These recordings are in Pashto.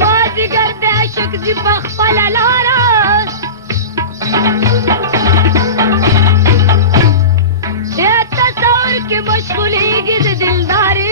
مازدیګر د عشق ځي په خپله لاره تصور کې مشغولېږي د دلدارې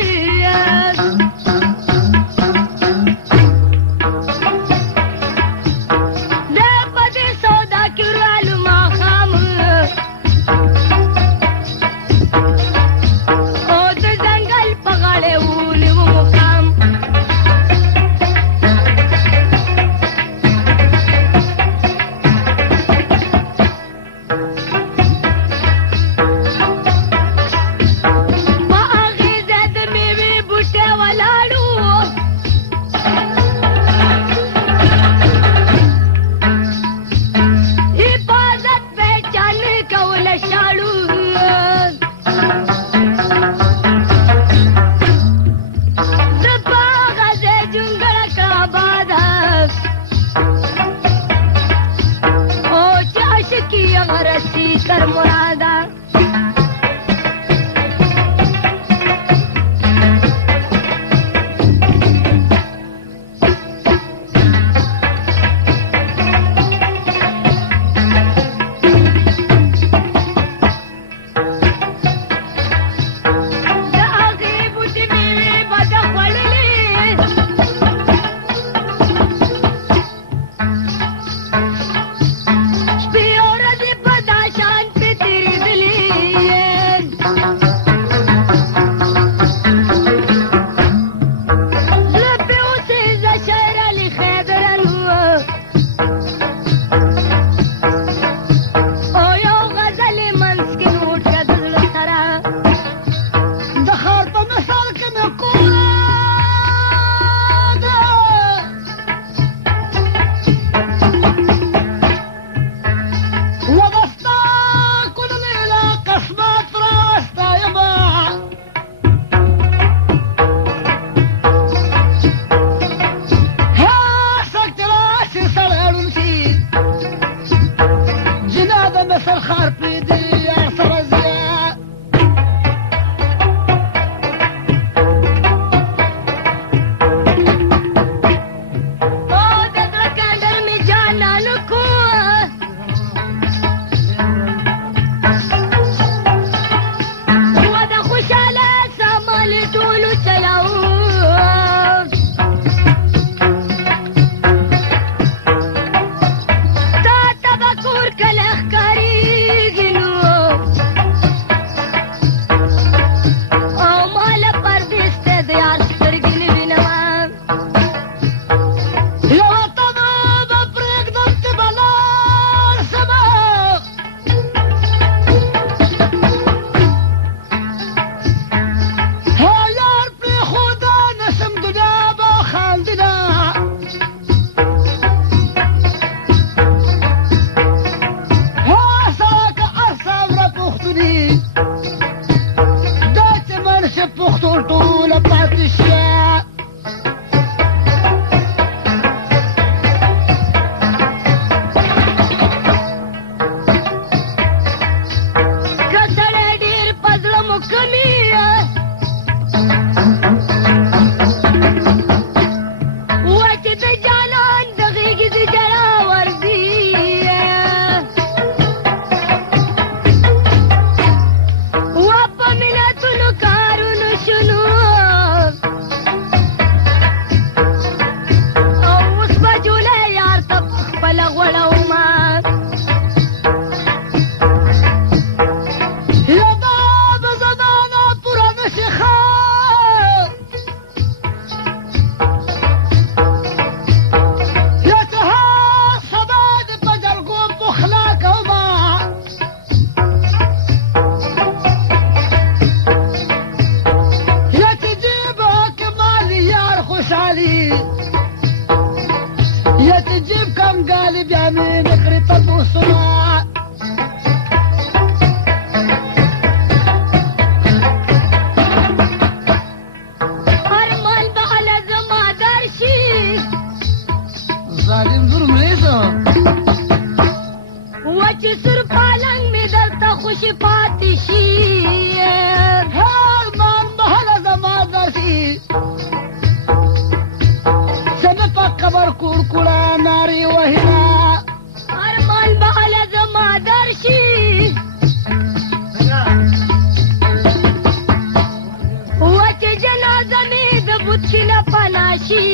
چې جنازه مې د بت سینه پناه شي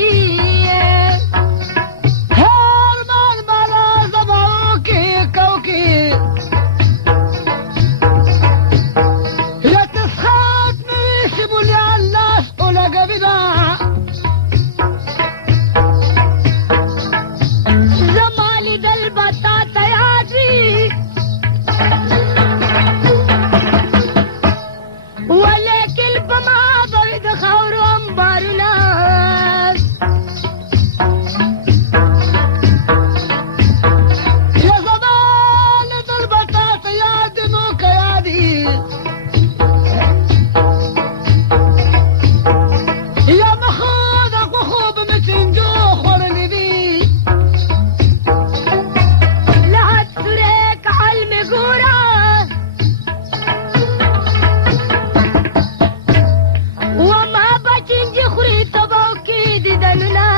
هرمان بالا زبانو کې کو کې یتسخات مې شبولي الله ولګوي دا زما لیدل به تا ته یاد وي ولیکن په ما به وي د خاورو انبارونه یا زما لیدل به تا ته یاد نو که یادي یا مخه د غوښو به مې چنجو خوړلې دي له حد سورې کال مې ګوره وما به چینجي خوري تباو کې دیدنونه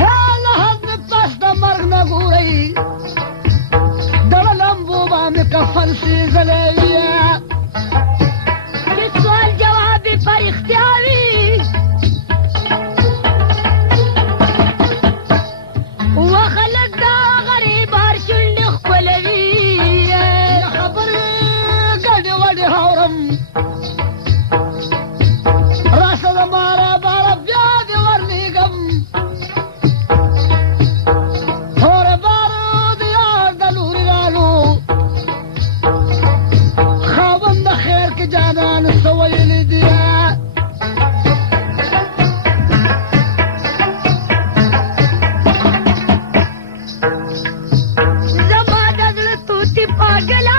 هله حد مې پس د مرګ نه ګورئ دغه لمبو به مې کفن سېزلی وي چې سوال جواب یې په رښتیا وي و خلک دا غریبار شونډې ښکلوي خبرې ګډې وډې هورم راسه د باره باره بیا دې ورلېږم تورې بارو د یار د لورې رالو خاوند د خیر کې جانان څه ویلي دي زما د زړه توتي پاګله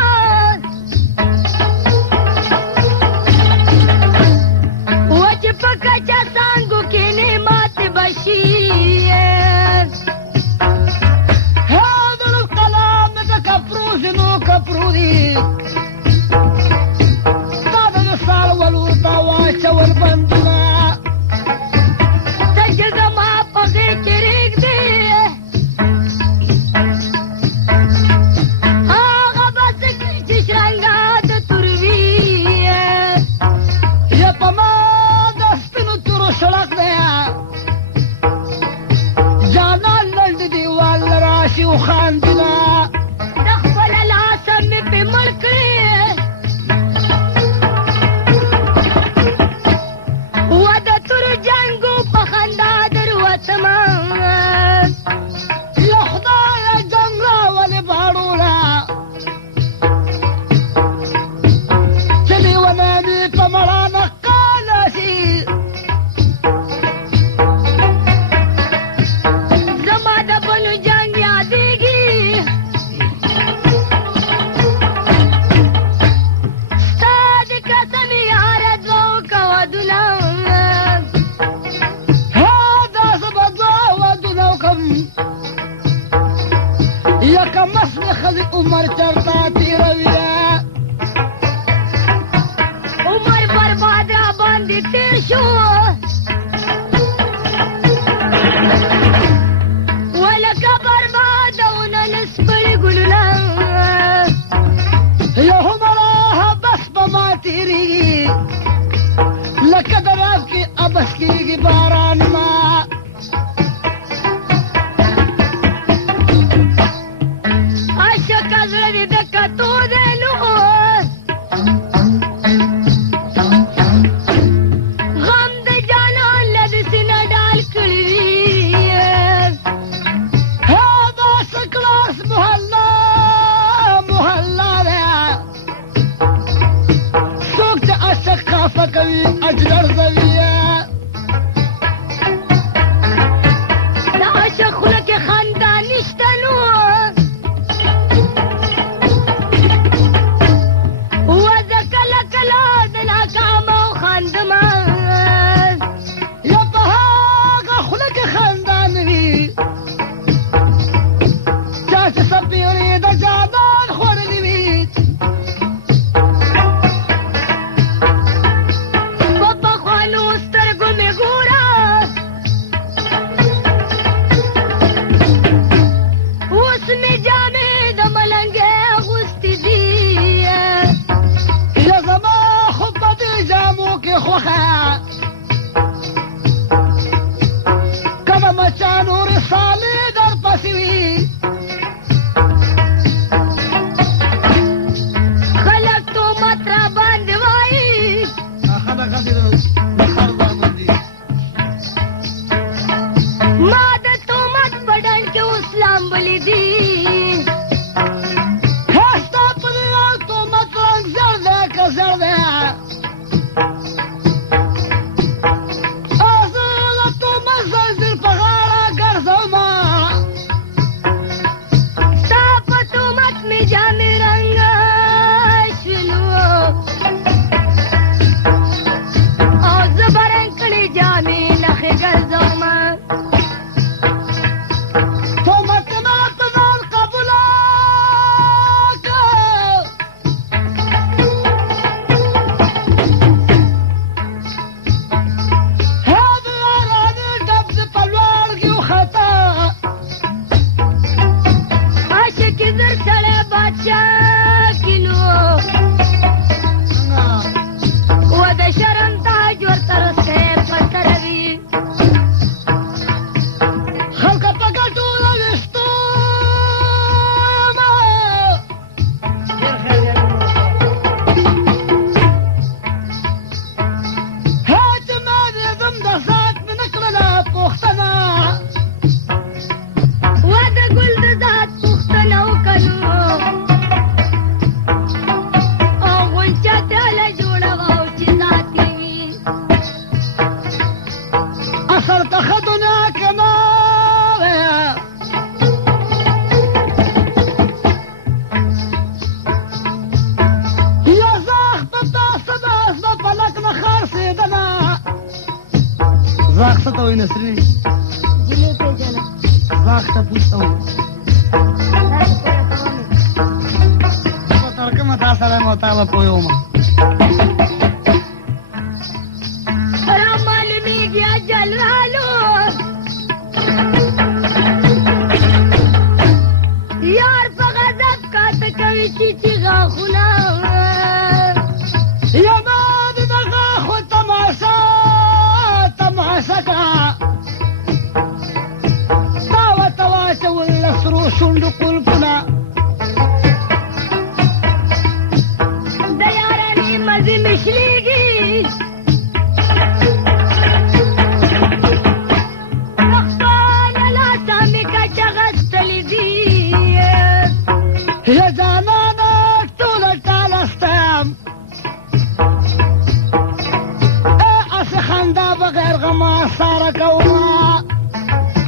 و چې په کچه څانګو کې نه ماتې به شي هذا الكلام كفروز نو كفرودي هذا الصال والوطا واشا والبندنا ته چې زما په غېږ کې رېږدې هغه به څه کړي چې شرنګا د تروي يا پما دستنو تورو سړک دی جانا لنډ دیوال راشي وخاندنا د خپله لاسه مې پې مړ کړې و د تورو جنګو په خندا در وتمه يا خدایا جنګ راولې باړوله چې لیونه مې په مړانه قاله شي زما د بنو جنګ یادېږي ستا د قسم یاره دوو کوودونه هذا سبب ودنا وكم يا كم اسمي خذي عمر چرتا تیرویا عمر برباد را باندې تېر شو ولکه بربادونه نسپړي ګلونه يا همرا بس بما تیری لکه دراب کی ابس کیږي باران ما عاشق زړه دې د کتو دی نو غم د جانان له د سینه ډال کړي وي هذا سکلاس محله ده څوک چې عاشق خافه کوي اجر زویه د عاشق خوله کې خندا نشته نو و زه کله کله د ناکامو خندمه یا په هغه خوله کې خندان وي چا چې سپېړې د جانان خوړلې وي په پخوانو سترګو ما د تومت پډن کې اسلام بلی دی هستا پر تومت رنگ زر ده که زر ده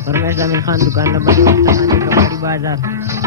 परमेश अमीर खान दुकान नंबर 1 कबाड़ी बाजार